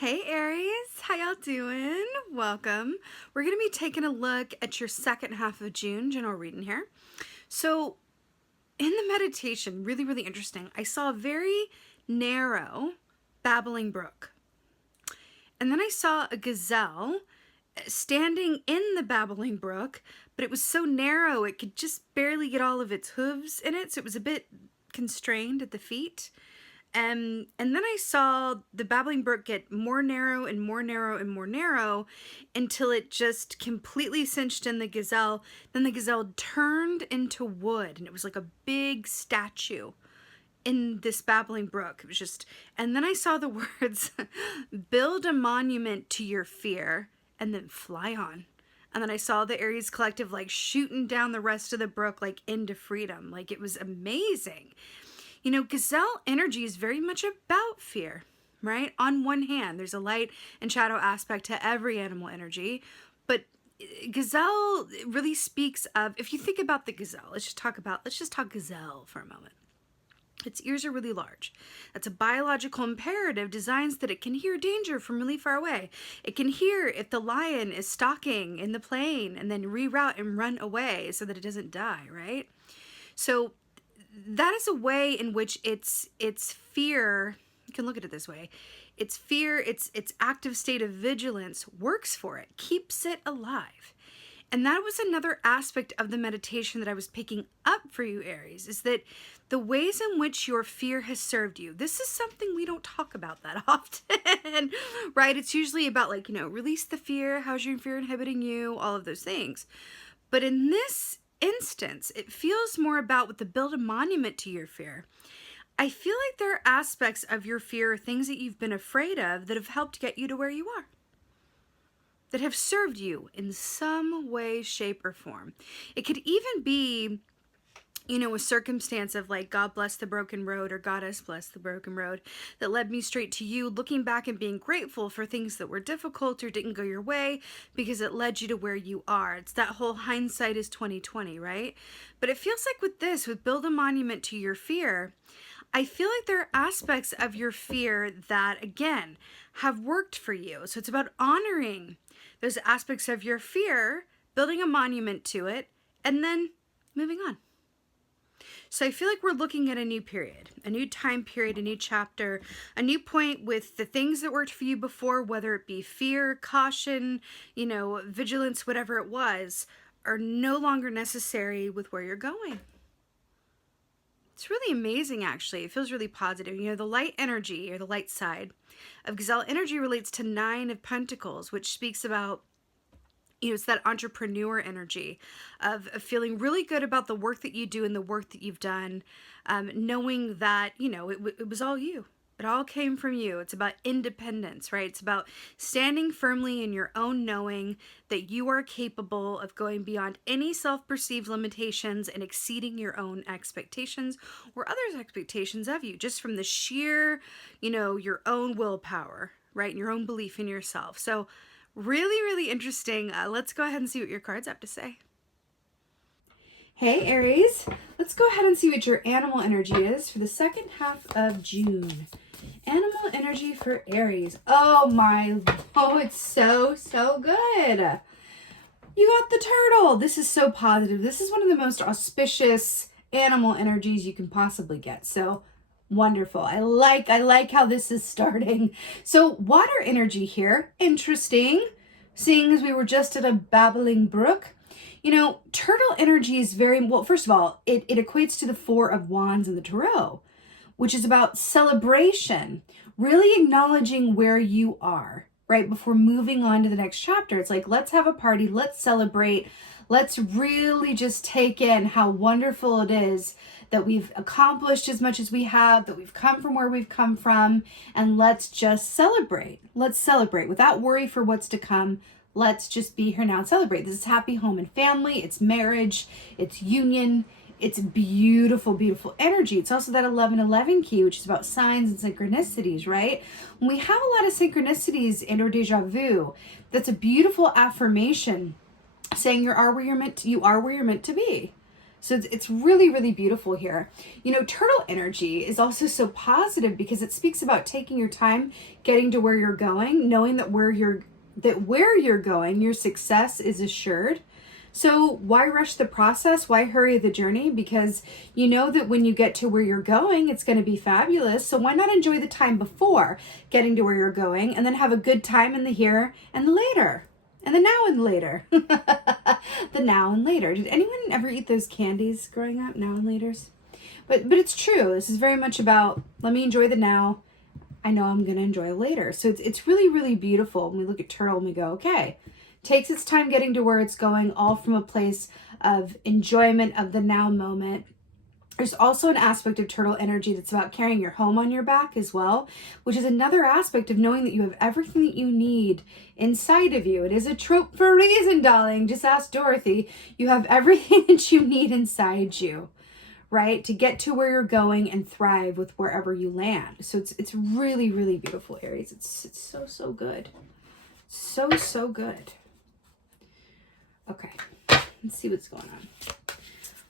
Hey Aries, how y'all doing? Welcome. We're going to be taking a look at your second half of June general reading here. So in the meditation, really interesting, I saw a very narrow babbling brook. And then I saw a gazelle standing in the babbling brook, but it was so narrow it could just barely get all of its hooves in it, so it was a bit constrained at the feet. And then I saw the babbling brook get more narrow and more narrow and more narrow until it just completely cinched in the gazelle. Then the gazelle turned into wood, and it was like a big statue in this babbling brook. It was just, and then I saw the words, build a monument to your fear and then fly on. And then I saw the Aries collective like shooting down the rest of the brook like into freedom. Like it was amazing. You know, gazelle energy is very much about fear, right? On one hand, there's a light and shadow aspect to every animal energy, but gazelle really speaks of, if you think about the gazelle, let's just talk gazelle for a moment. Its ears are really large. That's a biological imperative designed that it can hear danger from really far away. It can hear if the lion is stalking in the plain and then reroute and run away so that it doesn't die, right? So that is a way in which its fear, you can look at it this way, its fear, its active state of vigilance works for it, keeps it alive. And that was another aspect of the meditation that I was picking up for you, Aries, is that the ways in which your fear has served you, this is something we don't talk about that often, right? It's usually about like, release the fear, how's your fear inhibiting you, all of those things. But in this instance, it feels more about with the build a monument to your fear. I feel like there are aspects of your fear, things that you've been afraid of that have helped get you to where you are, that have served you in some way, shape, or form. It could even be, a circumstance of like, God bless the broken road, or God has blessed the broken road, that led me straight to you, looking back and being grateful for things that were difficult or didn't go your way because it led you to where you are. It's that whole hindsight is 2020, right? But it feels like with build a monument to your fear, I feel like there are aspects of your fear that, again, have worked for you. So it's about honoring those aspects of your fear, building a monument to it, and then moving on. So I feel like we're looking at a new period, a new time period, a new chapter, a new point with the things that worked for you before, whether it be fear, caution, vigilance, whatever it was, are no longer necessary with where you're going. It's really amazing, actually. It feels really positive. The light energy, or the light side of gazelle energy, relates to 9 of Pentacles, which speaks about, it's that entrepreneur energy of feeling really good about the work that you do and the work that you've done, knowing that, it was all you. It all came from you. It's about independence, right? It's about standing firmly in your own knowing that you are capable of going beyond any self-perceived limitations and exceeding your own expectations or others' expectations of you, just from the sheer, your own willpower, right? And your own belief in yourself. So really interesting. Let's go ahead and see what your cards have to say. Hey Aries, let's go ahead and see what your animal energy is for the second half of June. Animal energy for Aries. It's so good. You got the turtle. This is so positive. This is one of the most auspicious animal energies you can possibly get. So wonderful. I like how this is starting. So water energy here. Interesting. Seeing as we were just at a babbling brook. Turtle energy is very, well, first of all, it equates to the 4 of Wands in the Tarot, which is about celebration, really acknowledging where you are, right? Before moving on to the next chapter. It's like, let's have a party. Let's celebrate. Let's really just take in how wonderful it is that we've accomplished as much as we have, that we've come from where we've come from, and let's just celebrate. Let's celebrate without worry for what's to come. Let's just be here now and celebrate. This is happy home and family. It's marriage. It's union. It's beautiful energy. It's also that 1111 key, which is about signs and synchronicities, right? When we have a lot of synchronicities and or deja vu, that's a beautiful affirmation saying you are where you're meant to be. So it's really, really beautiful here. You know, turtle energy is also so positive because it speaks about taking your time, getting to where you're going, knowing that where you're going, your success is assured. So why rush the process? Why hurry the journey? Because you know that when you get to where you're going, it's going to be fabulous. So why not enjoy the time before getting to where you're going and then have a good time in the here and the later? And the now and later. The now and later. Did anyone ever eat those candies growing up? Now and laters? But it's true. This is very much about, let me enjoy the now. I know I'm going to enjoy later. So it's really, really beautiful. When we look at turtle and we go, okay, takes its time getting to where it's going, all from a place of enjoyment of the now moment. There's also an aspect of turtle energy that's about carrying your home on your back as well, which is another aspect of knowing that you have everything that you need inside of you. It is a trope for a reason, darling. Just ask Dorothy. You have everything that you need inside you, right? To get to where you're going and thrive with wherever you land. So it's really, really beautiful, Aries. It's so, so good. So, so good. Okay, let's see what's going on.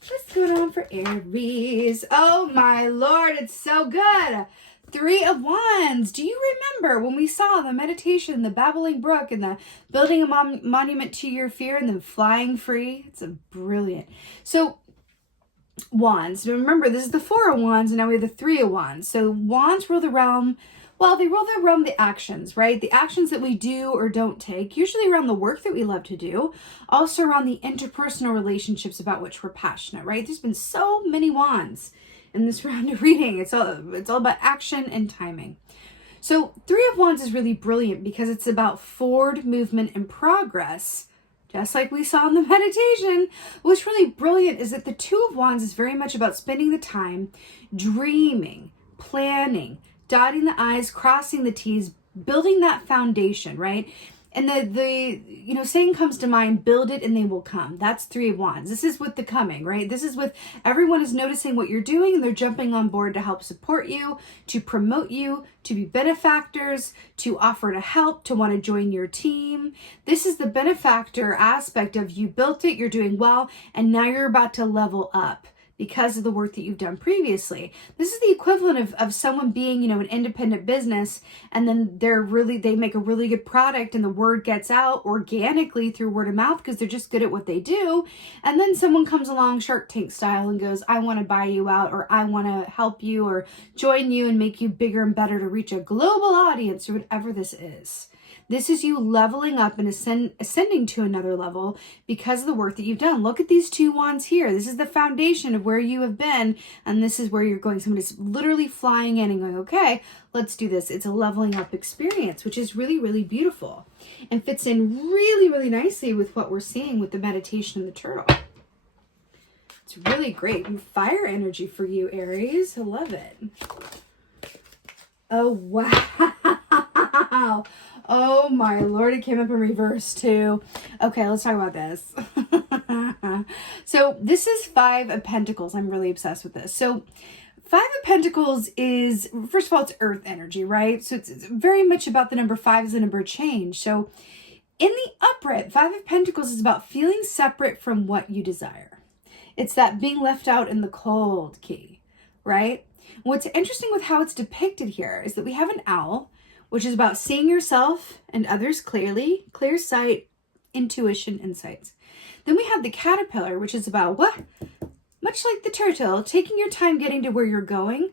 What's going on for Aries? Oh my Lord, it's so good. 3 of Wands. Do you remember when we saw the meditation, the babbling brook, and the building a monument to your fear and then flying free? It's a brilliant. So Wands. Remember, this is the 4 of Wands, and now we have the 3 of Wands. So Wands rule the realm. Well, they rule the realm the actions, right? The actions that we do or don't take, usually around the work that we love to do, also around the interpersonal relationships about which we're passionate, right? There's been so many Wands in this round of reading. It's all about action and timing. So 3 of Wands is really brilliant because it's about forward movement and progress, just like we saw in the meditation. What's really brilliant is that the 2 of Wands is very much about spending the time dreaming, planning, dotting the I's, crossing the T's, building that foundation, right? And the saying comes to mind, build it and they will come. That's 3 of Wands. This is with the coming, right? This is with everyone is noticing what you're doing and they're jumping on board to help support you, to promote you, to be benefactors, to offer to help, to want to join your team. This is the benefactor aspect of you built it, you're doing well, and now you're about to level up because of the work that you've done previously. This is the equivalent of someone being, an independent business, and then they make a really good product and the word gets out organically through word of mouth because they're just good at what they do. And then someone comes along Shark Tank style and goes, I want to buy you out, or I want to help you or join you and make you bigger and better to reach a global audience, or whatever this is. This is you leveling up and ascending to another level because of the work that you've done. Look at these 2 Wands here. This is the foundation of where you have been, and this is where you're going. Somebody's literally flying in and going, okay, let's do this. It's a leveling up experience, which is really, really beautiful and fits in really, really nicely with what we're seeing with the meditation and the turtle. It's really great. Fire energy for you, Aries. I love it. Oh, wow. Oh my Lord, it came up in reverse too. Okay, let's talk about this. So this is 5 of Pentacles. I'm really obsessed with this. So 5 of Pentacles is, first of all, it's earth energy, right? So it's very much about the number 5 as the number of change. So in the upright, 5 of Pentacles is about feeling separate from what you desire. It's that being left out in the cold key, right? What's interesting with how it's depicted here is that we have an owl, which is about seeing yourself and others clearly, clear sight, intuition, insights. Then we have the caterpillar, which is about what? Much like the turtle, taking your time getting to where you're going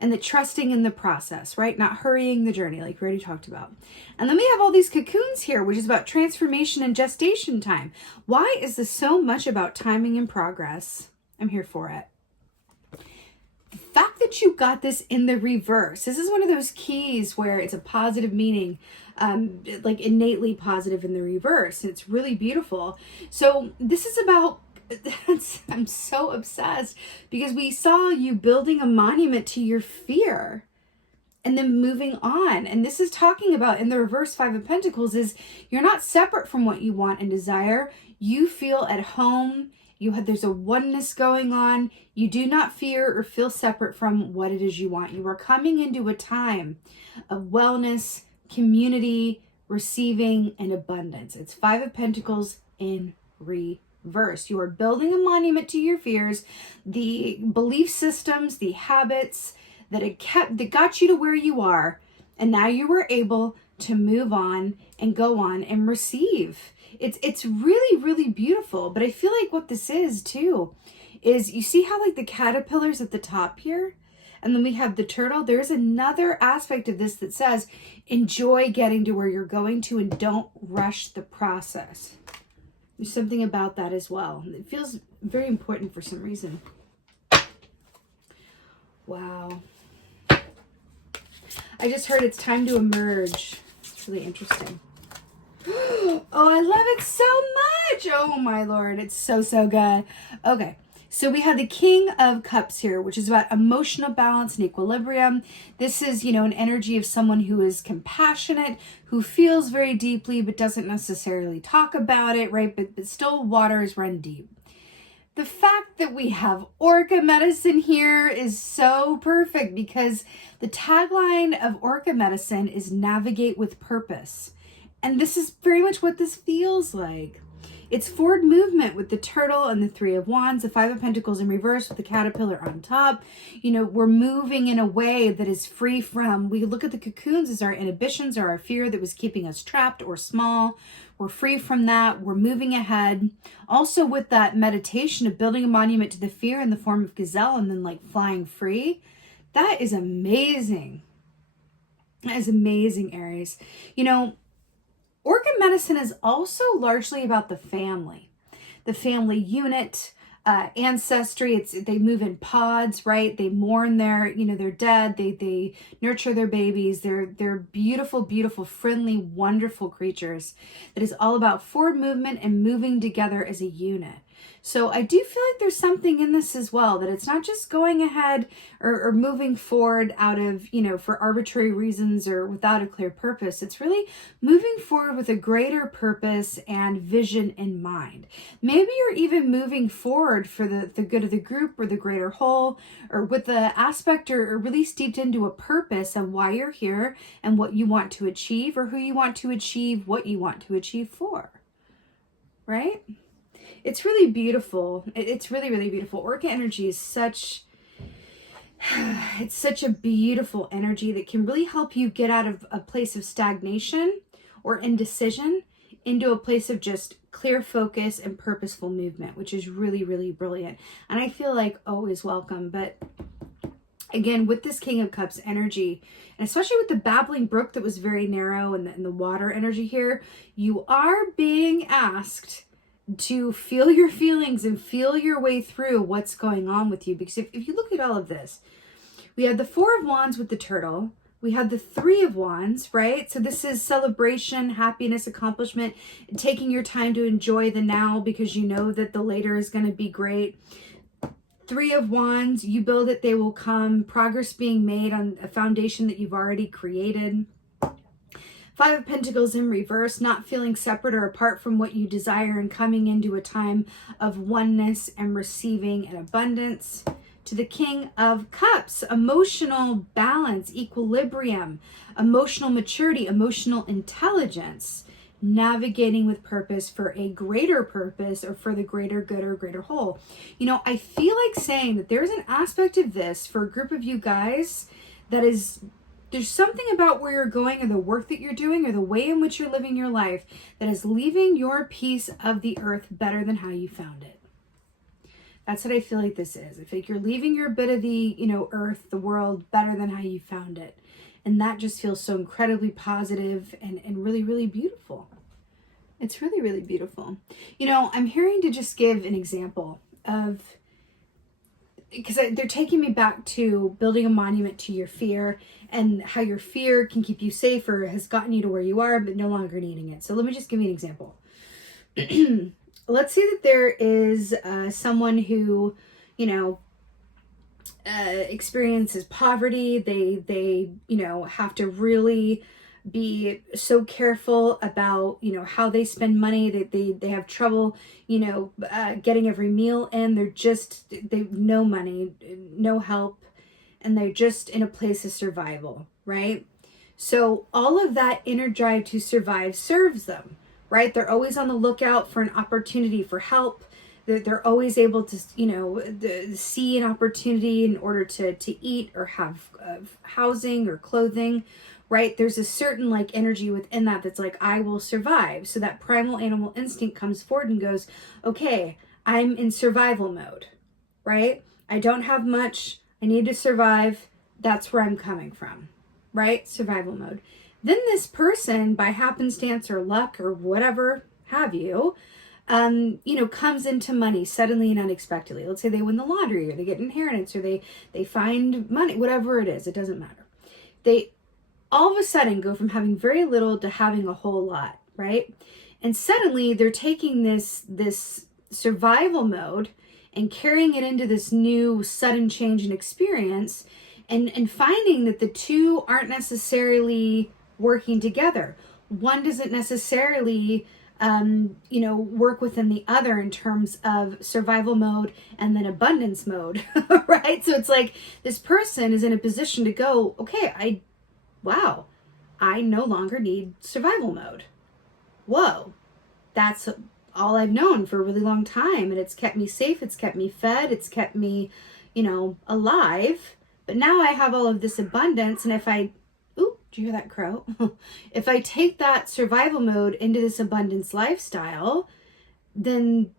and the trusting in the process, right? Not hurrying the journey like we already talked about. And then we have all these cocoons here, which is about transformation and gestation time. Why is this so much about timing and progress? I'm here for it. The fact that you got this in the reverse, this is one of those keys where it's a positive meaning, like innately positive in the reverse. And it's really beautiful. So this is about, I'm so obsessed because we saw you building a monument to your fear and then moving on. And this is talking about in the reverse 5 of Pentacles is you're not separate from what you want and desire. You feel at home. There's a oneness going on. You do not fear or feel separate from what it is you want. You are coming into a time of wellness, community, receiving, and abundance. It's 5 of Pentacles in reverse. reverse. You are building a monument to your fears, the belief systems, the habits that got you to where you are, and now you were able to move on and go on and receive. It's really, really beautiful. But I feel like what this is too is, you see how like the caterpillar's at the top here? And then we have the turtle. There's another aspect of this that says, enjoy getting to where you're going to and don't rush the process. There's something about that as well. It feels very important for some reason. Wow. I just heard it's time to emerge. It's really interesting. Oh, I love it so much. Oh my Lord. It's so, so good. Okay. So we have the King of Cups here, which is about emotional balance and equilibrium. This is, an energy of someone who is compassionate, who feels very deeply, but doesn't necessarily talk about it, right? But still waters run deep. The fact that we have Orca medicine here is so perfect, because the tagline of Orca medicine is navigate with purpose. And this is very much what this feels like. It's forward movement with the turtle and the Three of Wands, the Five of Pentacles in reverse with the caterpillar on top. We're moving in a way that is free from, we look at the cocoons as our inhibitions or our fear that was keeping us trapped or small. We're free from that. We're moving ahead. Also with that meditation of building a monument to the fear in the form of gazelle and then like flying free. That is amazing. That is amazing, Aries. Orca medicine is also largely about the family unit, ancestry. They move in pods, right? They mourn their dead. They nurture their babies. They're beautiful, beautiful, friendly, wonderful creatures. That is all about forward movement and moving together as a unit. So I do feel like there's something in this as well, that it's not just going ahead or moving forward out of, for arbitrary reasons or without a clear purpose. It's really moving forward with a greater purpose and vision in mind. Maybe you're even moving forward for the good of the group or the greater whole, or with the aspect or really steeped into a purpose of why you're here and what you want to achieve, or who you want to achieve, what you want to achieve for, right? It's really beautiful. It's really, really beautiful. Orca energy is it's such a beautiful energy that can really help you get out of a place of stagnation or indecision into a place of just clear focus and purposeful movement, which is really, really brilliant. And I feel like always welcome. But again, with this King of Cups energy, and especially with the babbling brook that was very narrow and the water energy here, you are being asked to feel your feelings and feel your way through what's going on with you. Because if you look at all of this, we have the Four of Wands with the turtle. We have the Three of Wands, right? So this is celebration, happiness, accomplishment, taking your time to enjoy the now because you know that the later is going to be great. Three of Wands, you build it, they will come. Progress being made on a foundation that you've already created. Five of Pentacles in reverse, not feeling separate or apart from what you desire and coming into a time of oneness and receiving and abundance. To the King of Cups, emotional balance, equilibrium, emotional maturity, emotional intelligence, navigating with purpose for a greater purpose or for the greater good or greater whole. I feel like saying that there's an aspect of this for a group of you guys that is, there's something about where you're going or the work that you're doing or the way in which you're living your life that is leaving your piece of the earth better than how you found it. That's what I feel like this is. I feel like you're leaving your bit of the, earth, the world, better than how you found it. And that just feels so incredibly positive and really, really beautiful. It's really, really beautiful. I'm hearing to just give an example of, because they're taking me back to building a monument to your fear and how your fear can keep you safe or has gotten you to where you are, but no longer needing it. So let me just give you an example. Let's say that there is someone who, experiences poverty. They have to really be so careful about, how they spend money. They have trouble, getting every meal in. They've no money, no help, and they're just in a place of survival, right? So all of that inner drive to survive serves them, right? They're always on the lookout for an opportunity for help. They're always able to, see an opportunity in order to eat or have housing or clothing, right? There's a certain like energy within that that's like, I will survive. So that primal animal instinct comes forward and goes, okay, I'm in survival mode, right? I don't have much. I need to survive. That's where I'm coming from, right? Survival mode. Then this person, by happenstance or luck or whatever have you, comes into money suddenly and unexpectedly. Let's say they win the lottery or they get inheritance or they find money, whatever it is, it doesn't matter. They all of a sudden go from having very little to having a whole lot, right? And suddenly they're taking this survival mode and carrying it into this new sudden change in experience and finding that the two aren't necessarily working together. One doesn't necessarily work within the other in terms of survival mode and then abundance mode, right? So it's like this person is in a position to go, okay, I no longer need survival mode. Whoa, that's all I've known for a really long time. And it's kept me safe. It's kept me fed. It's kept me, alive. But now I have all of this abundance. And if I, do you hear that crow? If I take that survival mode into this abundance lifestyle, then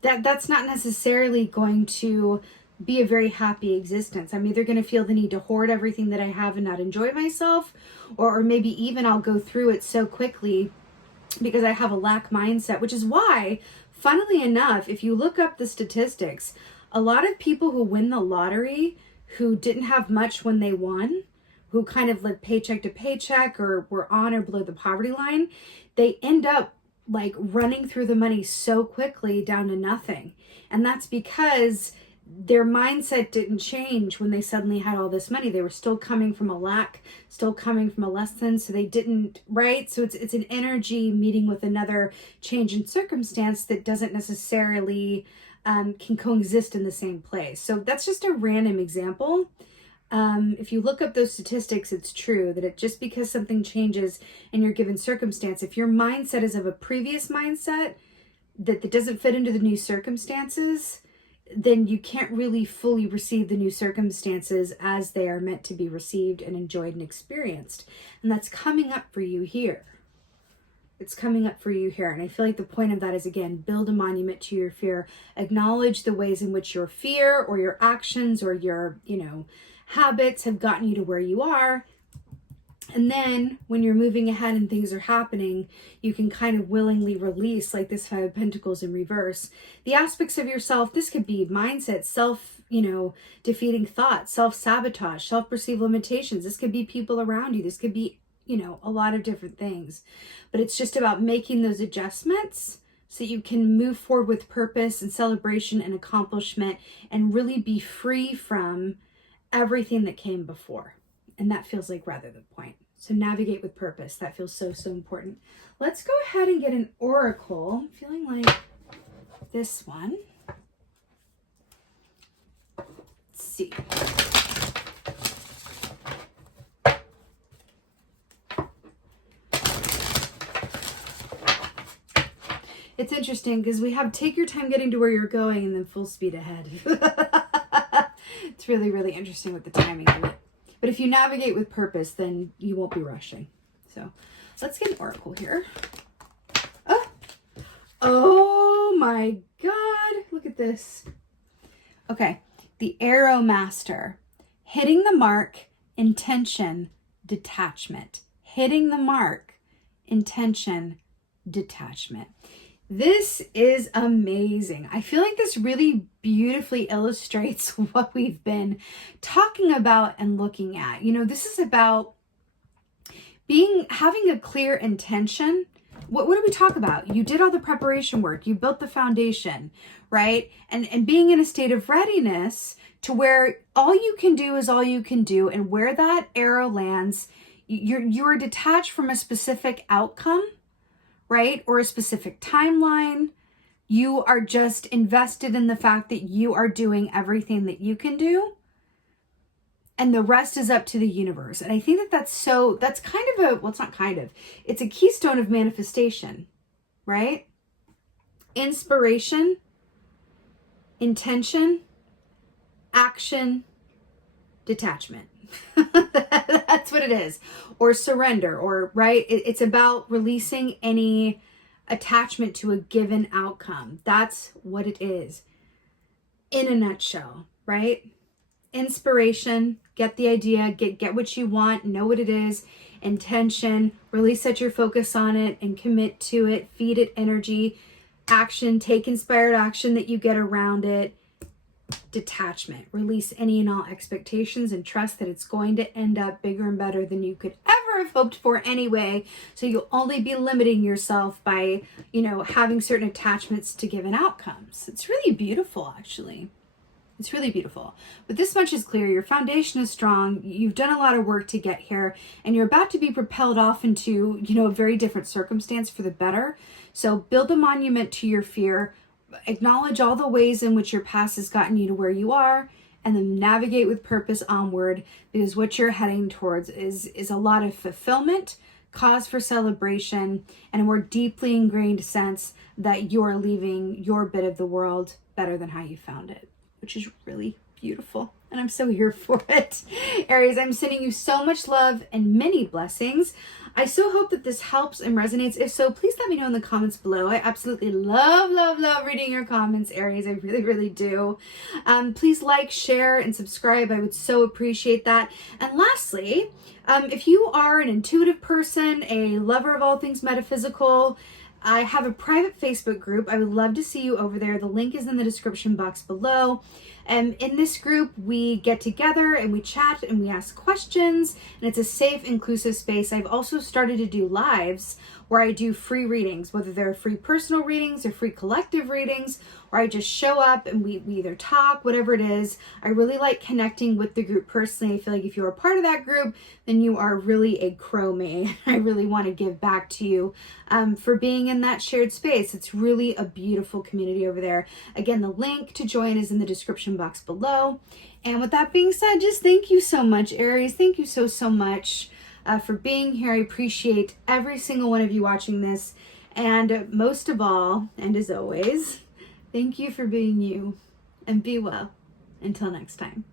that's not necessarily going to be a very happy existence. I'm either going to feel the need to hoard everything that I have and not enjoy myself, or maybe even I'll go through it so quickly because I have a lack mindset, which is why, funnily enough, if you look up the statistics, a lot of people who win the lottery who didn't have much when they won, who kind of lived paycheck to paycheck or were on or below the poverty line, they end up like running through the money so quickly down to nothing. And that's because their mindset didn't change when they suddenly had all this money. They were still coming from a lack, still coming from a less than, so they didn't, right? So it's an energy meeting with another change in circumstance that doesn't necessarily can coexist in the same place. So that's just a random example. If you look up those statistics, it's true that it just because something changes in your given circumstance, if your mindset is of a previous mindset that doesn't fit into the new circumstances, then you can't really fully receive the new circumstances as they are meant to be received and enjoyed and experienced. And that's coming up for you here. It's coming up for you here. And I feel like the point of that is, again, build a monument to your fear. Acknowledge the ways in which your fear or your actions or your, habits have gotten you to where you are. And then when you're moving ahead and things are happening, you can kind of willingly release, like this Five of Pentacles in reverse, the aspects of yourself. This could be mindset, defeating thoughts, self-sabotage, self-perceived limitations. This could be people around you. This could be, a lot of different things. But it's just about making those adjustments so you can move forward with purpose and celebration and accomplishment and really be free from everything that came before. And that feels like rather the point. So navigate with purpose. That feels so, so important. Let's go ahead and get an oracle. I'm feeling like this one. Let's see. It's interesting because we have take your time getting to where you're going and then full speed ahead. It's really, really interesting with the timing of it. But if you navigate with purpose, then you won't be rushing. So let's get an oracle here. Oh my God. Look at this. Okay. The Arrow Master. Hitting the mark, intention, detachment. Hitting the mark, intention, detachment. This is amazing. I feel like this really beautifully illustrates what we've been talking about and looking at. This is about having a clear intention. What did we talk about? You did all the preparation work. You built the foundation, right? And being in a state of readiness to where all you can do is all you can do. And where that arrow lands, you're detached from a specific outcome, right? Or a specific timeline. You are just invested in the fact that you are doing everything that you can do. And the rest is up to the universe. And I think that's kind of it's a keystone of manifestation, right? Inspiration intention, action, detachment. That's what it is. Or surrender, or right? It's about releasing any attachment to a given outcome. That's what it is in a nutshell, right? Inspiration, get the idea, get what you want, know what it is. Intention, really set your focus on it and commit to it, feed it energy. Action, take inspired action that you get around it. Detachment, release any and all expectations and trust that it's going to end up bigger and better than you could ever have hoped for anyway. So you'll only be limiting yourself by, having certain attachments to given outcomes. It's really beautiful, actually. It's really beautiful. But this much is clear. Your foundation is strong. You've done a lot of work to get here, and you're about to be propelled off into, a very different circumstance for the better. So build a monument to your fear. Acknowledge all the ways in which your past has gotten you to where you are, and then navigate with purpose onward, because what you're heading towards is a lot of fulfillment, cause for celebration, and a more deeply ingrained sense that you're leaving your bit of the world better than how you found it, which is really beautiful. And I'm so here for it. Aries, I'm sending you so much love and many blessings. I so hope that this helps and resonates. If so, please let me know in the comments below. I absolutely love, love, love reading your comments, Aries. I really, really do. Please like, share, and subscribe. I would so appreciate that. And lastly, if you are an intuitive person, a lover of all things metaphysical, I have a private Facebook group. I would love to see you over there. The link is in the description box below. And in this group, we get together and we chat and we ask questions, and it's a safe, inclusive space. I've also started to do lives where I do free readings, whether they're free personal readings or free collective readings, or I just show up and we either talk, whatever it is. I really like connecting with the group personally. I feel like if you're a part of that group, then you are really a crewmate. I really want to give back to you for being in that shared space. It's really a beautiful community over there. Again, the link to join is in the description box below. And with that being said, just thank you so much, Aries. Thank you so, so much for being here. I appreciate every single one of you watching this. And most of all, and as always, thank you for being you, and be well. Until next time.